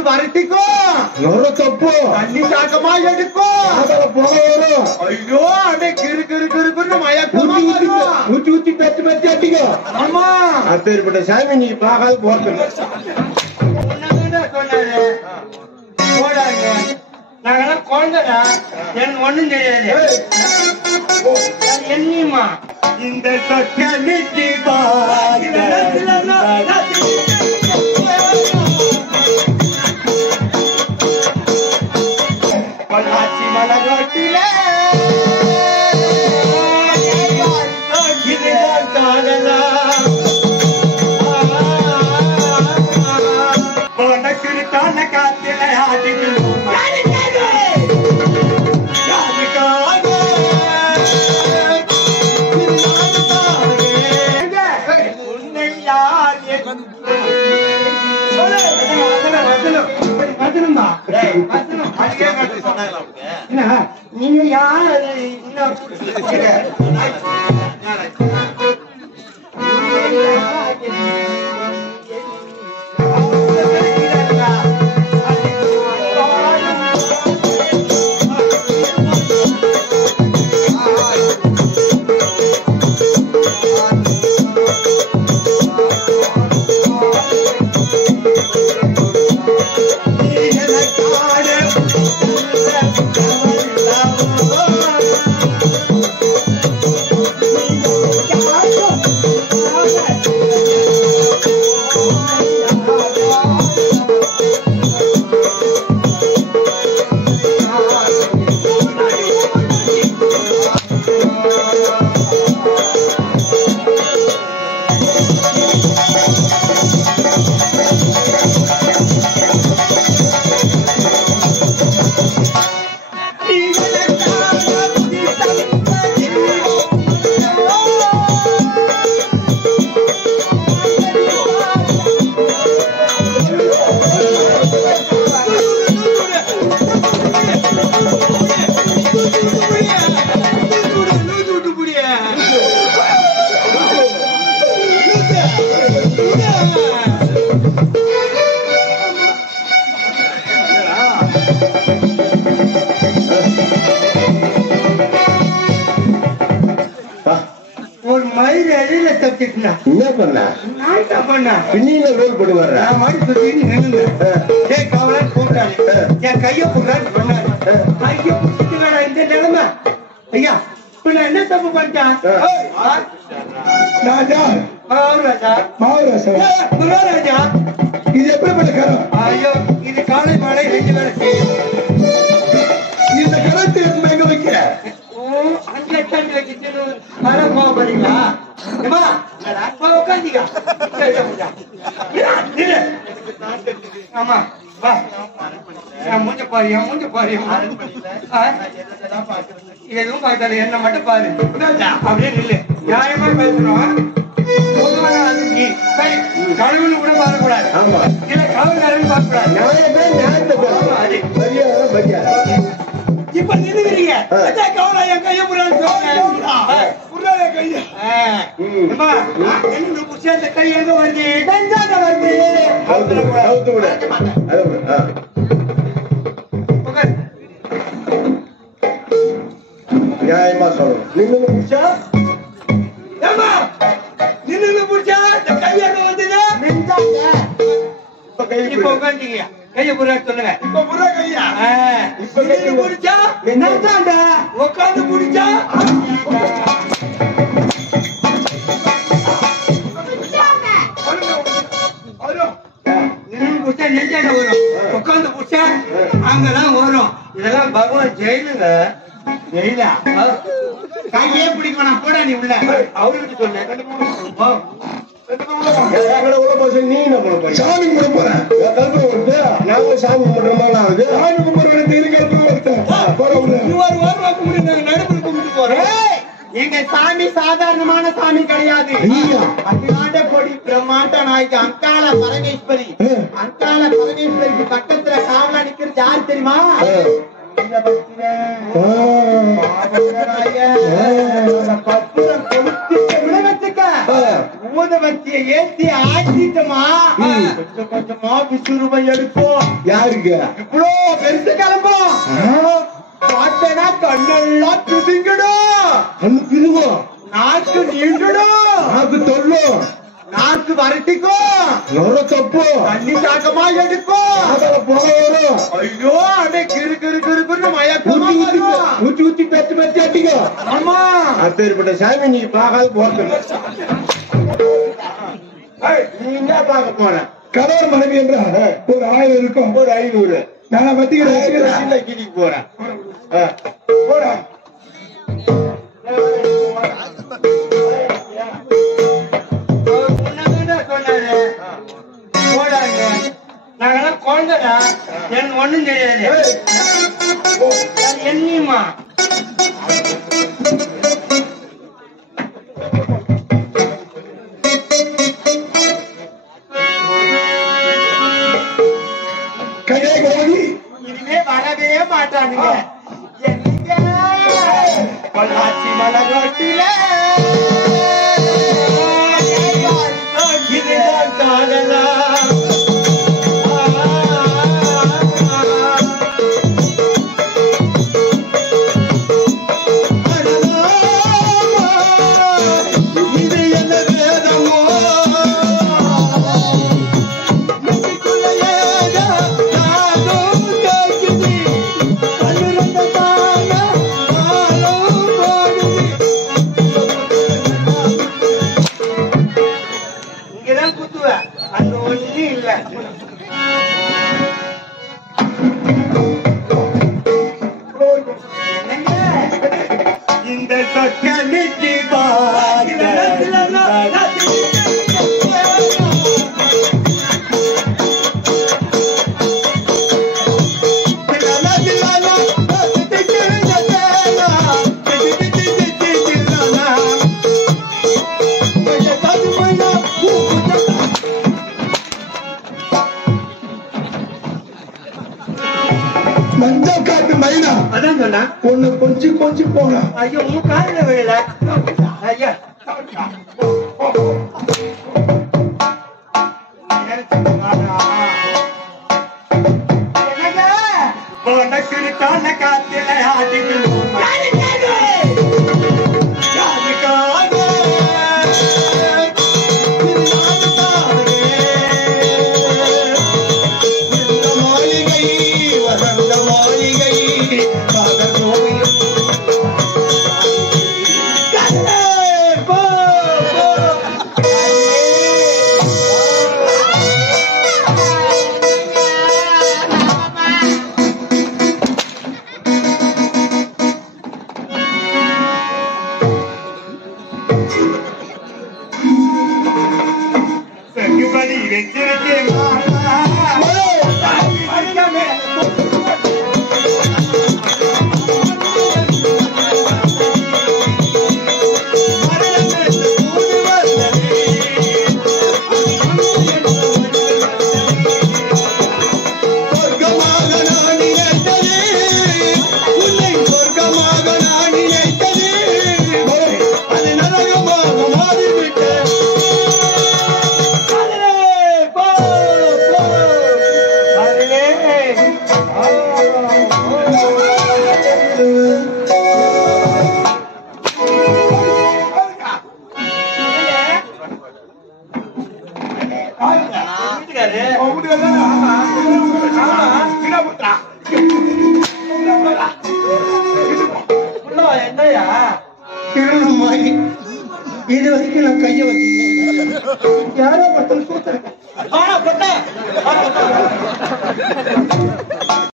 காத்து வரட்டிக்கும் நொற தப்பு தண்ணி தாக்கமா எடுக்கும் போகும். ஐயோ அப்படியே கிரு கிரு கிரு கிரு மயக்கமா வரும். ஊத்தி ஊத்தி பெத்து பெத்து அட்டிக்கோ. ஆமா அப்பேற்பட்ட சாமி நீ பார்க்காத போறது சொன்னாரு போடாங்க நாங்கெல்லாம் குழந்தைடா எனக்கு ஒண்ணும் தெரியாது என்னமா இந்த சட்ட நித்தி பொள்ளாச்சி மலரோட்டில கிருத்தான காத்தில ஆடிக்கணும் நீங்க யாரு ஒரு மயில் எழில தப்பிட்டுனா என்ன பண்ண நான் என்ன பண்ண பின்னில ரோல் போட்டு வர்ற மாதிரி சுத்தி நின்று கவலான்னு கூப்பிட்டாரு என் கையை போடுறான்னு சொன்னாரு கையை பிடிச்சிட்டு இந்த நிலைமை ஐயா இப்ப நான் என்ன தப்பு பண்ணிட்டேன் ராஜா மகாராஜா மகாராஜா மகாராஜா இது எப்படிப்பட்ட கரம் ஐயோ இது காலை மாலை 2 வேலை செய்யும் இந்த கரத்தை எங்க வைக்கிற அங்க வச்சுட்டு போக போறீங்களா உட்காந்துங்க ஆமா வா என் மூஞ்ச பாரு என் மூஞ்ச பாரு எதுவும் பார்த்தாரு என்ன மட்டும் பாரு அப்படியே நில்லு நியாயமா பேசணும் கடவுள் கூட பாக்கக்கூடாது இல்ல கடவுள் பார்க்கக்கூடாது இப்ப நின்னுக்கிறீங்க கவலை என் கைய புரியாது கை எங்க வருது நியாயமா சொல்லணும் நின்னு முடிச்சா நின்னு முடிச்சா கை எங்க வந்தது இப்ப உட்காந்துங்க கைய புறா சொல்லுங்க இப்ப புறா கையா இப்ப கைய முடிச்சா என்னடா உட்கார்ந்து முடிச்சா நெஞ்சாட வரும் உட்கார்ந்து புடிச்சா அங்கதான் வரும் இதெல்லாம் பகவான் ஜெயிலுங்க ஜெயிலா கையே பிடிக்க நான் போட நீ உள்ள அவர்கிட்ட சொன்னேன் நீ என்ன பண்ண போற சாமி கும்பிட போறேன் கல்பனை வருது நாங்க சாமி கும்பிடுற மாதிரி ஆகுது சாமி கும்பிடுற கல்பனை வருது நடுவில் கும்பிட்டு போறேன் எங்க சாமி சாதாரணமான சாமி கிடையாது அகிலாண்ட கொடி பிரம்மாண்ட நாய்க்கு அங்காள பரமேஸ்வரி அங்காள பரமேஸ்வரிக்கு பக்கத்துல காவலா நிக்கிறது யாரு தெரியுமா ஊதவத்திய ஏத்தி ஆட்டிட்டோமா கொஞ்சம் கொஞ்சமா விசுரூபம் எடுப்போம் யாருக்கு இவ்வளோ பெருசு கிளம்பும் பார்த்தனா கண்ணெல்லாம் பிதுங்கிடும் அந்த பிதுவும் நாக்கு நீண்டுடும் நாக்கு தொல்லும் நாக்கு வரட்டிக்கும் நொற தப்பு தண்ணி தாக்கமா எடுக்கும் போக வரும் ஐயோ அப்படியே கிரு கிரு கிரு கிரு மயக்கமா வரும் ஊத்தி ஊத்தி பெத்து பெத்து அட்டிக்கும் ஆமா அப்பேற்பட்ட சாமி நீ பார்க்காத போறது நீ என்ன பார்க்க போற கணவர் மனைவி என்றா ஒரு 1000 இருக்கும் ஒரு 500 நான் பத்திக்கிறேன் கிளிக்கு போறேன் போற நாங்கெல்லாம் குழந்தைடா எனக்கு ஒண்ணும் தெரியாது என்னமா இனிமே வரவே மாட்டானுங்க பொள்ளாச்சி மலை ரோட்டில இதுதான் காதலாம் அந்த ஒண்ணு இல்ல இந்த சொக்கனுக்கு மஞ்சள் காட்டு மைனா அதான் சொன்னா ஒண்ணு கொஞ்சம் கொஞ்சம் போனா ஐயோ உன் காலில் விழல ஐயா உனக்கிருக்கான காத்தில ஆடிக்கணும் என்னையா இது வரைக்கும் நான் கைய வச்சீங்க யாரோ பத்தல் கூத்துறேன்